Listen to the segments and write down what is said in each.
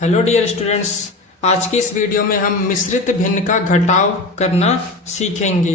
Hello dear students, आज की इस वीडियो में हम मिश्रित भिन्न का घटाव करना सीखेंगे।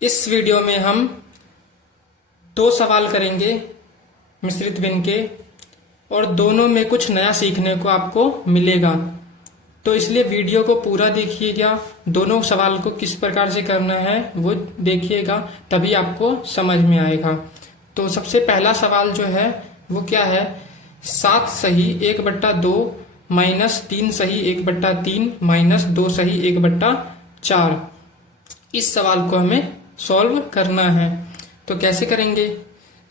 इस वीडियो में हम दो सवाल करेंगे मिश्रित भिन्न के और दोनों में कुछ नया सीखने को आपको मिलेगा। तो इसलिए वीडियो को पूरा देखिएगा, दोनों सवाल को किस प्रकार से करना है वो देखिएगा, तभी आपको समझ में आएगा। तो सबसे पहला सवाल जो है वो क्या है, 7 सही 1/2 माइनस 3 सही 1/3 माइनस 2 सही 1/4। इस सवाल को हमें सॉल्व करना है। तो कैसे करेंगे?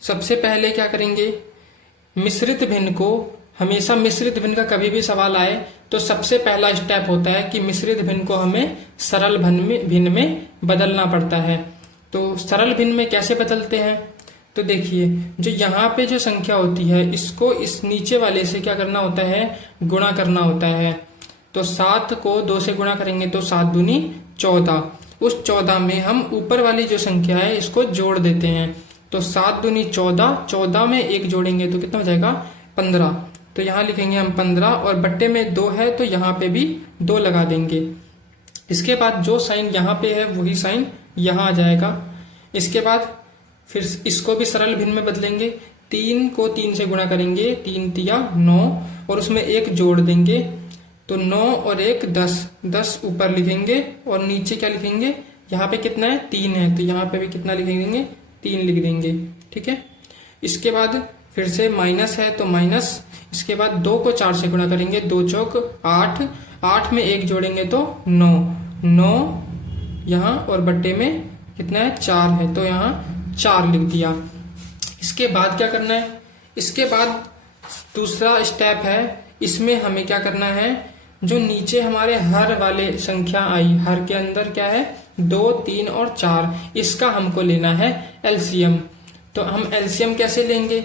सबसे पहले क्या करेंगे, मिश्रित भिन्न को हमेशा मिश्रित भिन्न का कभी भी सवाल आए तो सबसे पहला स्टेप होता है कि मिश्रित भिन्न को हमें सरल भिन्न में बदलना पड़ता है। तो सरल भिन्न में कैसे बदलते हैं? तो देखिए, जो यहाँ पे जो संख्या होती है इसको इस नीचे वाले से क्या करना होता है, गुणा करना होता है। तो 7 को 2 से गुणा करेंगे तो 7 दूनी 14। उस 14 में हम ऊपर वाली जो संख्या है इसको जोड़ देते हैं। तो 7 दूनी 14, 14 में 1 जोड़ेंगे तो कितना हो जाएगा 15। तो यहाँ लिखेंगे हम 15 और बट्टे में 2 है तो यहाँ पे भी 2 लगा देंगे। इसके बाद जो साइन यहाँ पे है वही साइन यहाँ आ जाएगा। इसके बाद फिर इसको भी सरल भिन्न में बदलेंगे। 3 को 3 से गुणा करेंगे, 3 तिया 9 और उसमें 1 जोड़ देंगे तो 9 और 1 10, 10 ऊपर लिखेंगे और नीचे क्या लिखेंगे, यहाँ पे कितना है 3 है तो यहाँ पे भी कितना लिख देंगे 3 लिख देंगे। ठीक है। इसके बाद फिर से माइनस है तो माइनस, इसके बाद 2 को 4 से गुणा करेंगे, 2 चौक 8, 8 में 1 जोड़ेंगे तो 9, 9 यहाँ और बट्टे में कितना है 4 है तो यहाँ 4 लिख दिया। इसके बाद क्या करना है, इसके बाद दूसरा स्टेप है, इसमें हमें क्या करना है, जो नीचे हमारे हर वाले संख्या आई, हर के अंदर क्या है 2, 3 और 4, इसका हमको लेना है एलसीएम। तो हम एलसीएम कैसे लेंगे?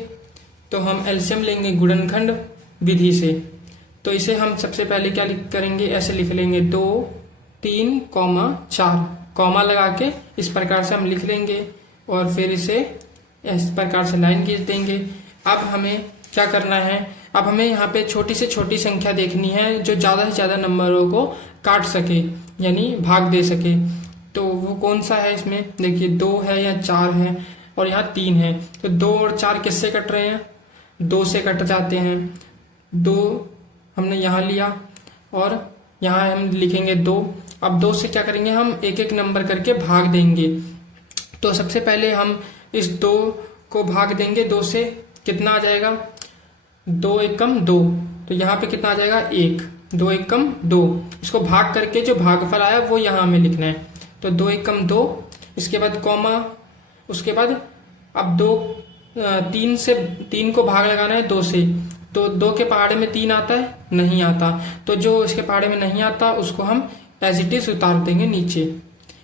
तो हम एलसीएम लेंगे गुणनखंड विधि से। तो इसे हम सबसे पहले क्या करेंगे, ऐसे लिख लेंगे 2, 3, 4, कॉमा लगा के इस प्रकार से हम लिख लेंगे और फिर इसे इस प्रकार से लाइन खींच देंगे। अब हमें क्या करना है, अब हमें यहाँ पे छोटी से छोटी संख्या देखनी है जो ज्यादा से ज्यादा नंबरों को काट सके, यानी भाग दे सके। तो वो कौन सा है? इसमें देखिए 2 है या 4 है और यहाँ 3 है। तो 2 और 4 किससे कट रहे हैं? 2 से कट जाते हैं। 2 हमने यहाँ लिया और यहाँ हम लिखेंगे 2। अब 2 से क्या करेंगे, हम एक एक नंबर करके भाग देंगे। तो सबसे पहले हम इस 2 को भाग देंगे 2 से, कितना आ जाएगा 2 एकम 2, तो यहाँ पे कितना आ जाएगा 1, 2 एकम 2। इसको भाग करके जो भागफल आया वो यहाँ हमें लिखना है। तो 2 एकम 2, इसके बाद कॉमा, उसके बाद अब 3 को भाग लगाना है 2 से। तो 2 के पहाड़े में 3 आता है? नहीं आता। तो जो इसके पहाड़े में नहीं आता उसको हम एज इट इज उतार देंगे नीचे।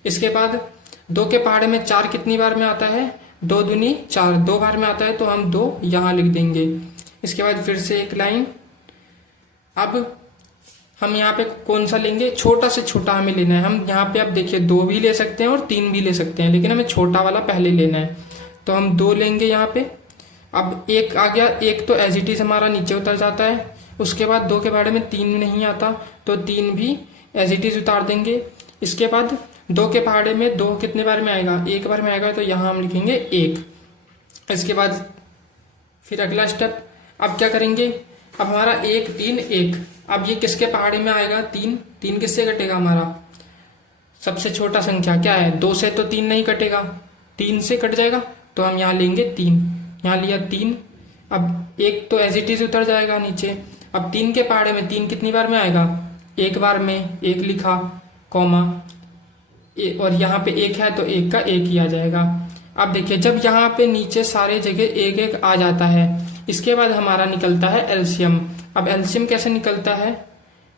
इसके बाद 2 के पहाड़े में 4 कितनी बार में आता है? 2 दूनी 4, 2 बार में आता है तो हम 2 यहाँ लिख देंगे। इसके बाद फिर से एक लाइन। अब हम यहाँ पे कौन सा लेंगे, छोटा से छोटा हमें लेना है। हम यहाँ पे अब देखिए 2 भी ले सकते हैं और 3 भी ले सकते हैं, लेकिन हमें छोटा वाला पहले लेना है। तो हम 2 लेंगे यहाँ पे। अब 1 आ गया, 1 तो एज इट इज हमारा नीचे उतर जाता है। उसके बाद 2 के पहाड़े में 3 नहीं आता तो 3 भी एज इट इज उतार देंगे। इसके बाद 2 के पहाड़े में 2 कितने बार में आएगा? 1 बार में आएगा तो यहाँ हम लिखेंगे 1। इसके बाद फिर अगला स्टेप, अब क्या करेंगे, अब हमारा 1, 3, 1, अब ये किसके पहाड़े में आएगा? 3, 3 किससे कटेगा? हमारा सबसे छोटा संख्या क्या है? 2 से तो 3 नहीं कटेगा, 3 से कट जाएगा तो हम यहाँ लेंगे 3, यहाँ लिया 3। अब 1 तो एज इट इज उतर जाएगा नीचे। अब 3 के पहाड़े में 3 कितनी बार में आएगा? 1 बार में, 1 लिखा कॉमा, और यहाँ पे 1 है तो 1 का 1 ही आ जाएगा। अब देखिए जब यहाँ पे नीचे सारे जगह 1 1 आ जाता है, इसके बाद हमारा निकलता है एलसीएम। अब एलसीएम कैसे निकलता है?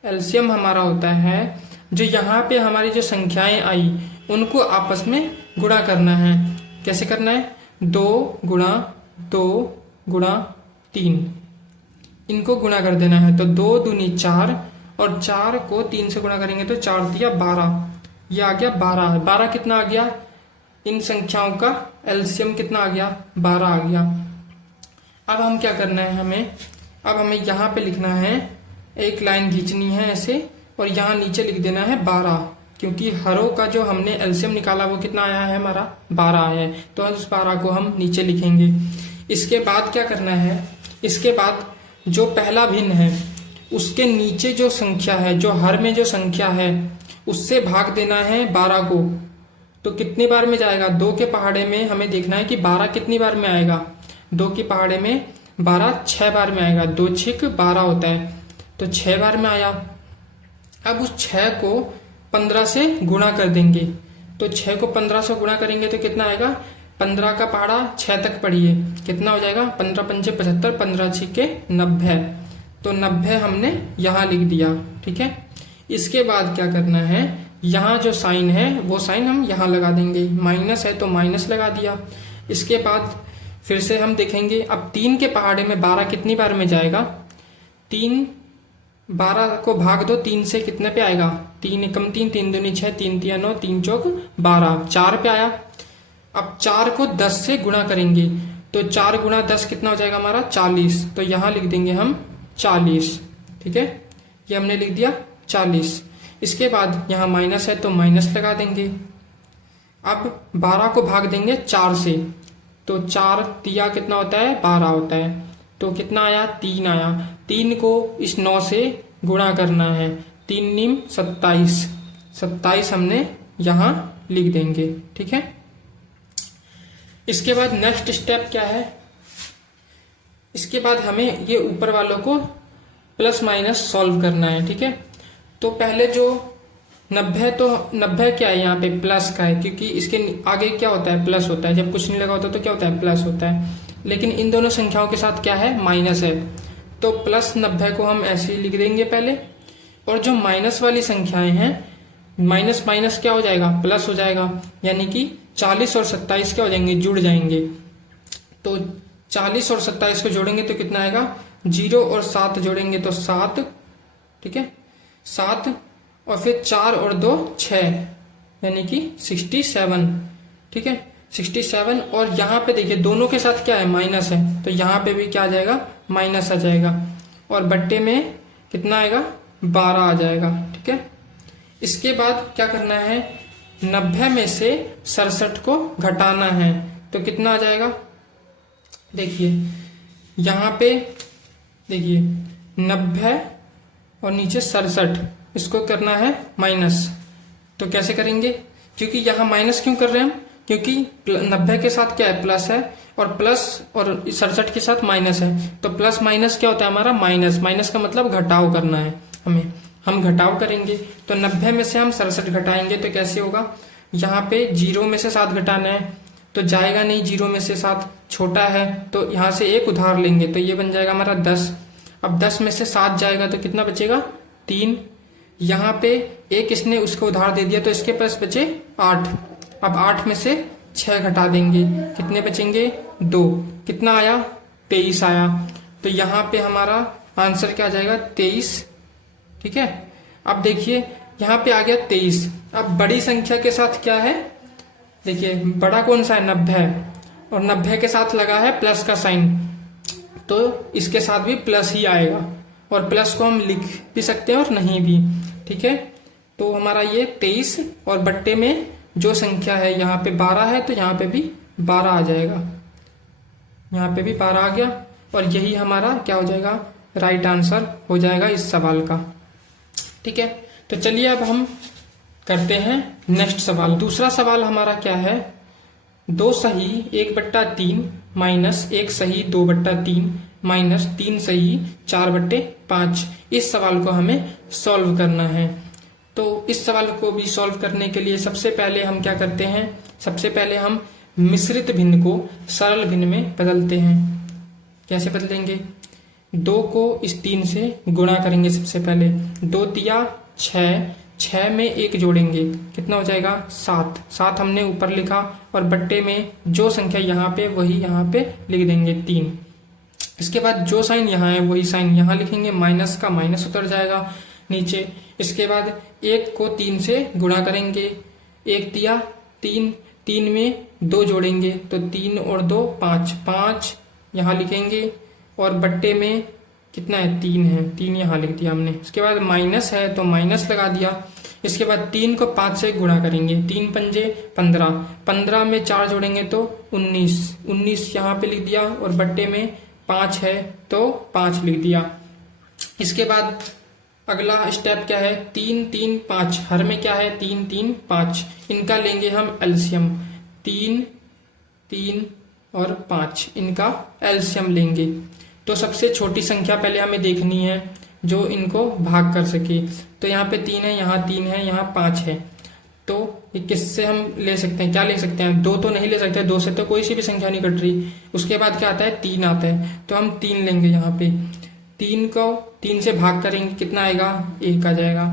एलसीएम हमारा होता है जो यहाँ पे हमारी जो संख्याएं आई उनको आपस में गुणा करना है। कैसे करना है? 2 गुणा 2 गुणा 3, इनको गुणा कर देना है। तो 2 दूनी 4 और 4 को 3 से गुणा करेंगे तो 4 दिया 12, ये आ गया 12। 12 कितना आ गया? इन संख्याओं का एलसीएम कितना आ गया? 12 आ गया। अब हम क्या करना है, अब हमें यहाँ पे लिखना है एक लाइन खींचनी है ऐसे, और यहाँ नीचे लिख देना है 12, क्योंकि हरों का जो हमने एलसीएम निकाला वो कितना आया है, हमारा 12 है। तो उस 12 को हम नीचे लिखेंगे। इसके बाद क्या करना है, इसके बाद जो पहला भिन्न है उसके नीचे जो संख्या है, जो हर में जो संख्या है उससे भाग देना है 12 को। तो कितनी बार में जाएगा, 2 के पहाड़े में हमें देखना है कि 12 कितनी बार में आएगा। 2 के पहाड़े में 12 6 बार में आएगा, 2 छिक 12 होता है, तो 6 बार में आया। अब उस 6 को 15 से गुणा कर देंगे। तो 6 को 15 से गुणा करेंगे तो कितना आएगा, 15 का पहाड़ा 6 तक पढ़िए, कितना हो जाएगा, 15 पंचे 75, 15 छिके 90। तो 90 हमने यहाँ लिख दिया। ठीक है, इसके बाद क्या करना है, यहाँ जो साइन है वो साइन हम यहाँ लगा देंगे, माइनस है तो माइनस लगा दिया। इसके बाद फिर से हम देखेंगे, अब 3 के पहाड़े में 12 कितनी बार में जाएगा, 3 12 को भाग दो 3 से, कितने पे आएगा, 3 एकम 3, 3 दूनी 6, 3 तिया 9, 3 चौक 12, 4 पे आया। अब 4 को 10 से गुणा करेंगे, तो 4 गुणा 10 कितना हो जाएगा हमारा, 40। तो यहाँ लिख देंगे हम 40। ठीक है, ये हमने लिख दिया 40। इसके बाद यहाँ माइनस है तो माइनस लगा देंगे। अब 12 को भाग देंगे 4 से, तो 4 तिया कितना होता है, 12 होता है, तो कितना आया, 3 आया। 3 को इस 9 से गुणा करना है, 3 नीम 27, 27 हमने यहाँ लिख देंगे। ठीक है, इसके बाद नेक्स्ट स्टेप क्या है, इसके बाद हमें ये ऊपर वालों को प्लस माइनस सॉल्व करना है। ठीक है, तो पहले जो 90, तो 90 क्या है, यहाँ पे प्लस का है, क्योंकि इसके आगे क्या होता है, प्लस होता है। जब कुछ नहीं लगा होता तो क्या होता है, प्लस होता है। लेकिन इन दोनों संख्याओं के साथ क्या है, माइनस है, तो प्लस 90 को हम ऐसे ही लिख देंगे पहले। और जो माइनस वाली संख्याएं हैं, माइनस माइनस क्या हो जाएगा, प्लस हो जाएगा, यानी कि 40 और 27 क्या हो जाएंगे, जुड़ जाएंगे। तो 40 और 27 को जोड़ेंगे तो कितना आएगा, 0 और 7 जोड़ेंगे तो 7। ठीक है, 7, और फिर 4 और 2 6, यानी कि 67। ठीक है, 67। और यहाँ पे देखिए दोनों के साथ क्या है, माइनस है, तो यहाँ पे भी क्या आ जाएगा, माइनस आ जाएगा। और बट्टे में कितना आएगा, 12 आ जाएगा। ठीक है, इसके बाद क्या करना है, 90 में से 67 को घटाना है, तो कितना आ जाएगा, देखिए यहाँ पे देखिए 90 और नीचे 67, इसको करना है माइनस। तो कैसे करेंगे, क्योंकि यहाँ माइनस क्यों कर रहे हैं हम, क्योंकि 90 के साथ क्या है, प्लस है, और प्लस और 67 के साथ माइनस है, तो प्लस माइनस क्या होता है हमारा, माइनस। माइनस का मतलब घटाव करना है हमें, हम घटाव करेंगे। तो 90 में से हम 67 घटाएंगे तो कैसे होगा, यहाँ पे 0 में से 7 घटाना है तो जाएगा नहीं, 0 में से 7 छोटा है, तो यहाँ से एक उधार लेंगे, तो ये बन जाएगा हमारा 10। अब 10 में से 7 जाएगा तो कितना बचेगा, 3। यहाँ पे एक इसने उसको उधार दे दिया तो इसके पास बचे 8। अब 8 में से 6 घटा देंगे, कितने बचेंगे, 2। कितना आया, 23 आया। तो यहाँ पे हमारा आंसर क्या आ जाएगा, 23। ठीक है, अब देखिए यहाँ पे आ गया 23। अब बड़ी संख्या के साथ क्या है, देखिए बड़ा कौन सा है, 90 है, और 90 के साथ लगा है प्लस का साइन, तो इसके साथ भी प्लस ही आएगा। और प्लस को हम लिख भी सकते हैं और नहीं भी। ठीक है, तो हमारा ये 23, और बट्टे में जो संख्या है यहाँ पे 12 है, तो यहाँ पे भी 12 आ जाएगा, यहाँ पे भी 12 आ गया। और यही हमारा क्या हो जाएगा, राइट आंसर हो जाएगा इस सवाल का। ठीक है, तो चलिए अब हम करते हैं नेक्स्ट सवाल। दूसरा सवाल हमारा क्या है, 2 सही 1/3 माइनस 1 सही 2/3 माइनस 3 सही 4/5। इस सवाल को हमें सॉल्व करना है। तो इस सवाल को भी सॉल्व करने के लिए सबसे पहले हम क्या करते हैं, सबसे पहले हम मिश्रित भिन्न को सरल भिन्न में बदलते हैं। कैसे बदलेंगे, 2 को इस 3 से गुणा करेंगे। सबसे पहले 2 तिया 6, 6 में 1 जोड़ेंगे, कितना हो जाएगा, 7। 7 हमने ऊपर लिखा, और बट्टे में जो संख्या यहाँ पे वही यहाँ पे लिख देंगे, 3। इसके बाद जो साइन यहाँ है वही साइन यहाँ लिखेंगे, माइनस का माइनस उतर जाएगा नीचे। इसके बाद 1 को 3 से गुणा करेंगे, 1 तिया 3, 3 में 2 जोड़ेंगे तो 3 और 2 5, 5 यहाँ लिखेंगे, और बट्टे में कितना है 3 है, 3 यहाँ लिख दिया हमने। इसके बाद माइनस है तो माइनस लगा दिया। इसके बाद 3 को 5 से गुणा करेंगे, 3 पंजे 15, 15 में 4 जोड़ेंगे तो 19, 19 यहाँ पे लिख दिया और बट्टे में 5 है तो 5 लिख दिया। इसके बाद अगला स्टेप क्या है, 3 3 5, हर में क्या है 3 3 5, इनका लेंगे हम एलसीएम, 3 3 और 5 इनका एलसीएम लेंगे। तो सबसे छोटी संख्या पहले हमें देखनी है जो इनको भाग कर सके। तो यहाँ पे 3 है, यहाँ 3 है, यहाँ 5 है, तो ये किससे हम ले सकते हैं, क्या ले सकते हैं, 2 तो नहीं ले सकते, 2 से तो कोई सी भी संख्या नहीं कट रही। उसके बाद क्या आता है 3 आता है, तो हम 3 लेंगे। यहाँ पे 3 को 3 से भाग करेंगे, कितना आएगा 1 आ जाएगा।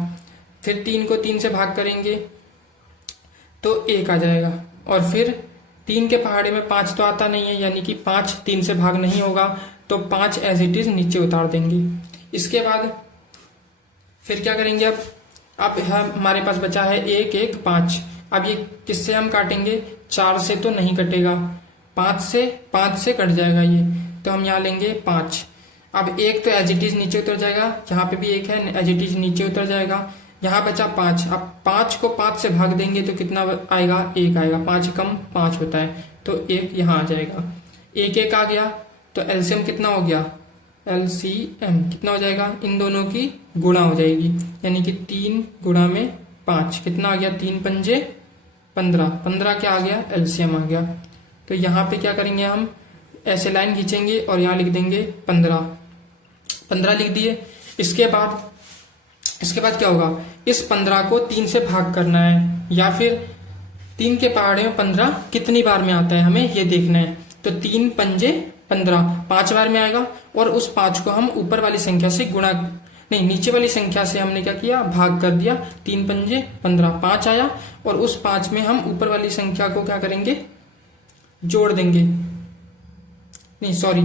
फिर 3 को 3 से भाग करेंगे तो 1 आ जाएगा। और फिर 3 के पहाड़े में 5 तो आता नहीं है, यानी कि 5 3 से भाग नहीं होगा, तो 5 एज इट इज नीचे उतार देंगे। इसके बाद फिर क्या करेंगे, अब हमारे पास बचा है 1 1 5। अब ये किससे हम काटेंगे, 4 से तो नहीं कटेगा, 5 से कट जाएगा ये, तो हम यहाँ लेंगे 5। अब 1 तो एज इट इज नीचे उतर जाएगा, यहाँ पे भी 1 है, एज इट इज नीचे उतर जाएगा। यहाँ बचा 5, अब 5 को 5 से भाग देंगे तो कितना आएगा 1 आएगा, 5 कम 5 होता है, तो 1 यहाँ आ जाएगा। 1 1 आ गया, तो एलसीएम कितना हो गया, एलसीएम कितना हो जाएगा, इन दोनों की गुणा हो जाएगी, यानी कि 3 गुणा में 5 कितना आ गया, 3 पंजे 15, 15 क्या आ गया, एलसीएम आ गया। तो यहाँ पे क्या करेंगे, हम ऐसे लाइन खींचेंगे और यहाँ लिख देंगे 15, 15 लिख दिए। इसके बाद क्या होगा, इस 15 को 3 से भाग करना है, या फिर 3 के पहाड़े में 15 कितनी बार में आता है हमें ये देखना है। तो 3 पंजे 15 5 बार में आएगा, और उस 5 को हम ऊपर वाली संख्या से गुणा नहीं, नीचे वाली संख्या से हमने क्या किया, भाग कर दिया। 3 पंजे 15, 5 आया, और उस 5 में हम ऊपर वाली संख्या को क्या करेंगे, जोड़ देंगे। नहीं सॉरी,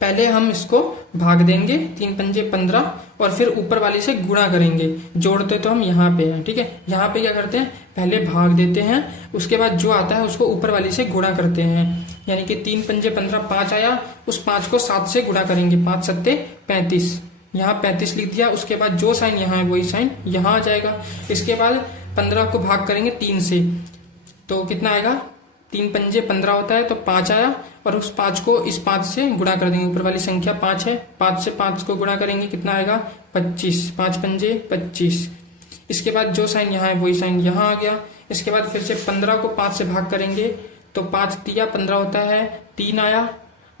पहले हम इसको भाग देंगे 3 पंजे 15, और फिर ऊपर वाली से गुणा करेंगे। जोड़ते तो हम यहाँ पे हैं, ठीक है। यहाँ पे क्या करते हैं, पहले भाग देते हैं, उसके बाद जो आता है उसको ऊपर वाली से गुणा करते हैं, यानी कि 3 पंजे 15, 5 आया, उस 5 को 7 से गुणा करेंगे, 5 सत्ते 35, यहाँ 35 लिख दिया। उसके बाद जो साइन यहाँ है वही साइन यहाँ आ जाएगा। इसके बाद 15 को भाग करेंगे 3 से, तो कितना आएगा, 3 पंजे 15 होता है, तो 5 आया, और उस 5 को इस 5 से गुणा कर देंगे, ऊपर वाली संख्या 5 है, 5 से 5 को गुणा करेंगे, कितना आएगा 25, 5 पंजे 25। इसके बाद जो साइन यहाँ है वही साइन यहाँ आ गया। इसके बाद फिर से 15 को 5 से भाग करेंगे, तो 5 तिया 15 होता है, 3 आया,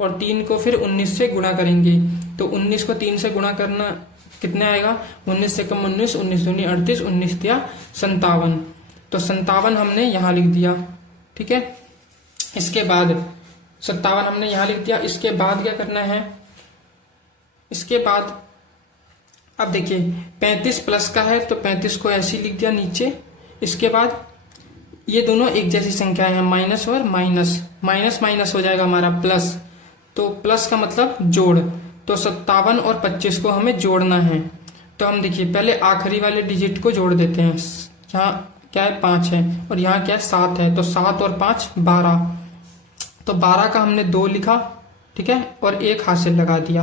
और 3 को फिर 19 से गुणा करेंगे, तो 19 को 3 से गुणा करना कितना आएगा, 19 से कम 19, 19 दूनी 38, 19 तिया 57, तो 57 हमने यहाँ लिख दिया, ठीक है। इसके बाद 57 हमने यहाँ लिख दिया। इसके बाद क्या करना है, इसके बाद अब देखिए 35 प्लस का है, तो 35 को ऐसे ही लिख दिया नीचे। इसके बाद ये दोनों एक जैसी संख्याएं हैं, माइनस और माइनस, माइनस माइनस हो जाएगा हमारा प्लस, तो प्लस का मतलब जोड़, तो 57 और 25 को हमें जोड़ना है। तो हम देखिए पहले आखिरी वाले डिजिट को जोड़ देते हैं। यहाँ क्या है 5 है, और यहाँ क्या है 7 है, तो 7 और 5 12, तो 12 का हमने 2 लिखा, ठीक है, और 1 हाथ से लगा दिया।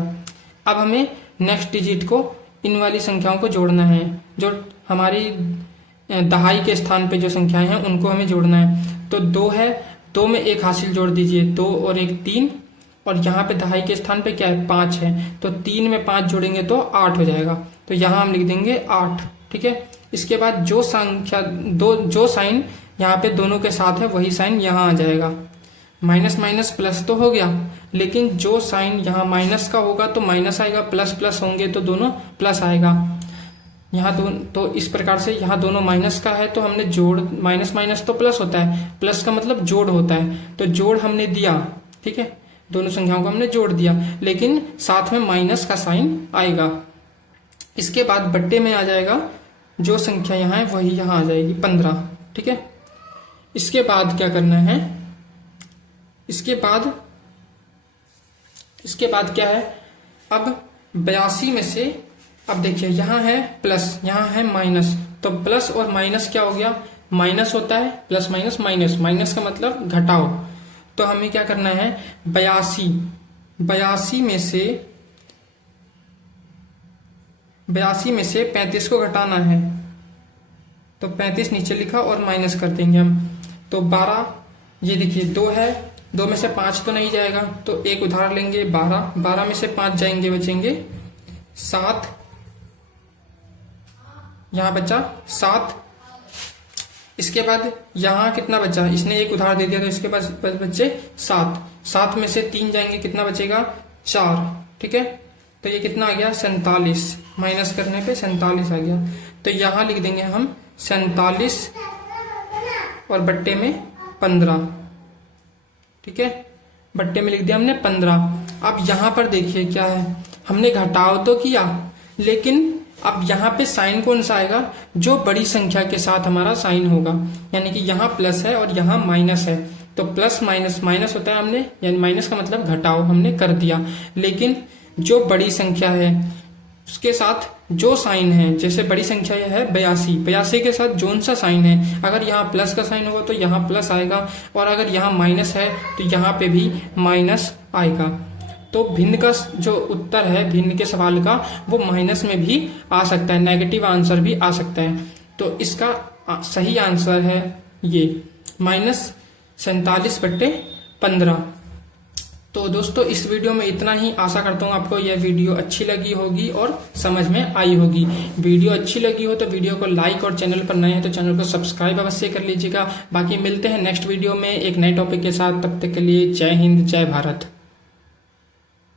अब हमें नेक्स्ट डिजिट को इन वाली संख्याओं को जोड़ना है, जो हमारी दहाई के स्थान पे जो संख्याएं हैं उनको हमें जोड़ना है। तो 2 है, 2 में 1 हासिल जोड़ दीजिए, 2 और 1 3, और यहाँ पे दहाई के स्थान पे क्या है 5 है, तो 3 में 5 जोड़ेंगे तो 8 हो जाएगा, तो यहाँ हम लिख देंगे 8, ठीक है। इसके बाद जो संख्या जो साइन यहाँ पे दोनों के साथ है वही साइन यहाँ आ जाएगा। माइनस माइनस प्लस तो हो गया, लेकिन जो साइन यहाँ माइनस का होगा तो माइनस आएगा, प्लस प्लस होंगे तो दोनों प्लस आएगा। यहाँ तो इस प्रकार से यहाँ दोनों माइनस का है, तो हमने जोड़, माइनस माइनस तो प्लस होता है, प्लस का मतलब जोड़ होता है, तो जोड़ हमने दिया, ठीक है, दोनों संख्याओं को हमने जोड़ दिया, लेकिन साथ में माइनस का साइन आएगा। इसके बाद बट्टे में आ जाएगा, जो संख्या यहाँ है वही यहाँ आ जाएगी 15, ठीक है। इसके बाद क्या करना है, इसके बाद क्या है, अब 82 में से, अब देखिए यहाँ है प्लस, यहाँ है माइनस, तो प्लस और माइनस क्या हो गया, माइनस होता है, प्लस माइनस माइनस, माइनस का मतलब घटाओ। तो हमें क्या करना है, 82 में से 82 में से 35 को घटाना है, तो 35 नीचे लिखा और माइनस कर देंगे हम। तो 12, ये देखिए 2 है, 2 में से 5 तो नहीं जाएगा, तो एक उधार लेंगे 12, 12 में से 5 जाएंगे, बचेंगे 7, यहां बचा 7। इसके बाद यहां कितना बचा, इसने एक उधार दे दिया तो इसके पास बचे 7, 7 में से 3 जाएंगे, कितना बचेगा 4, ठीक है। तो ये कितना आ गया 47, माइनस करने पे 47 आ गया। तो यहां लिख देंगे हम 47 और बट्टे में 15, ठीक है, बट्टे में लिख दिया हमने 15। अब यहां पर देखिए क्या है, हमने घटाव तो किया, लेकिन अब यहाँ पे साइन कौन सा आएगा, जो बड़ी संख्या के साथ हमारा साइन होगा, यानी कि यहाँ प्लस है और यहाँ माइनस है, तो प्लस माइनस माइनस होता है, हमने यानी माइनस का मतलब घटाव हमने कर दिया। लेकिन जो बड़ी संख्या है उसके साथ जो साइन है, जैसे बड़ी संख्या है 82, 82 के साथ जोन सा साइन है, अगर यहाँ प्लस का साइन होगा तो यहाँ प्लस आएगा, और अगर यहाँ माइनस है तो यहाँ पे भी माइनस आएगा। तो भिन्न का जो उत्तर है भिन्न के सवाल का, वो माइनस में भी आ सकता है, नेगेटिव आंसर भी आ सकता है। तो इसका सही आंसर है ये -47/15। तो दोस्तों इस वीडियो में इतना ही। आशा करता हूँ आपको यह वीडियो अच्छी लगी होगी और समझ में आई होगी। वीडियो अच्छी लगी हो तो वीडियो को लाइक, और चैनल पर नए हैं तो चैनल को सब्सक्राइब अवश्य कर लीजिएगा। बाकी मिलते हैं नेक्स्ट वीडियो में एक नए टॉपिक के साथ, तब तक के लिए जय हिंद, जय भारत।